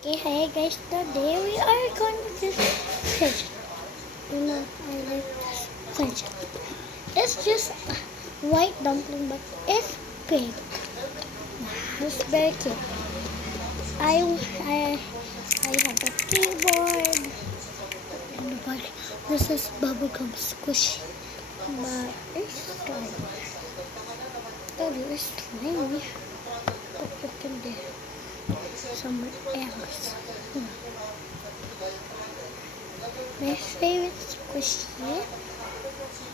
Okay, hi guys, today we are going to this fidget. I like this fidget. It's just a white dumpling, but it's big. It's very cute. I, I, I have a keyboard. And but this is bubblegum squishy. But it's slimy. It's slimy. But you can do somewhere else. My favorite squishy.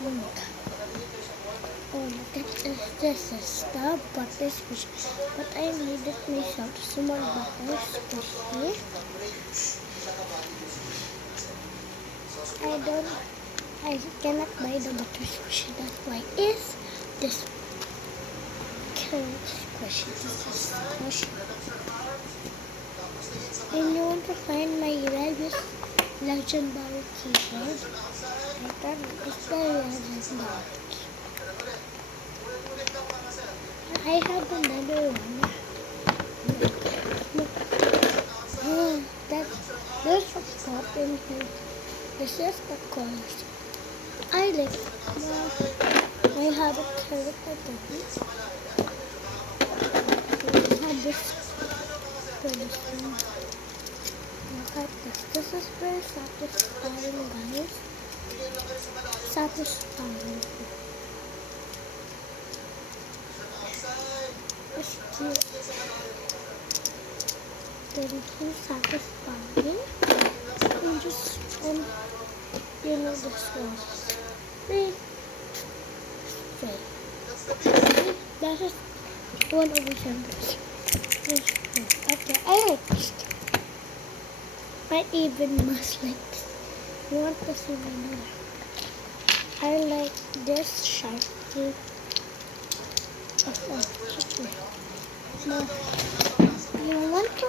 Oh my god. Oh look at this. This is the butter squishy. But I made it myself. Small butter squishy. I cannot buy the butter squishy. That's why it's this carrot squishy. This is squishy. And you want to find my legendary keyboard? I thought it's the legendary. I have another one. Look. Oh, there's a pop in here. This is the colors. I like it. I have a carrot again. I have this for this one. Look at this. This is very satisfying, guys. Satisfying. It's cute. Very satisfying. And you know this one. Wait. That is one of the samples. Okay, I like this. I even must like this. You want to see my nose? I like this shark too. Now, you want to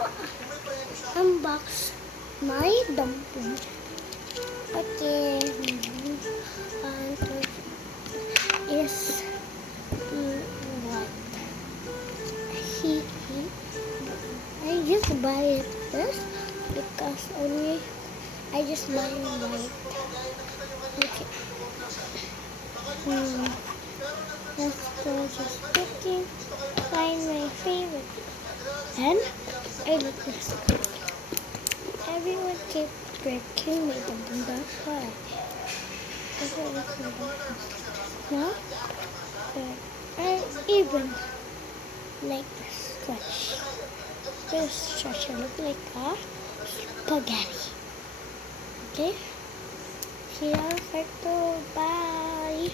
unbox my dumpling? Okay. Is what I just buy this because only I just buy white. Okay. Let's go just looking. Find my favorite. And I like this. Everyone keep breaking my dumpling. That's why. No? I even like the stretch. This stretch look like a spaghetti. Okay? See you later. Bye.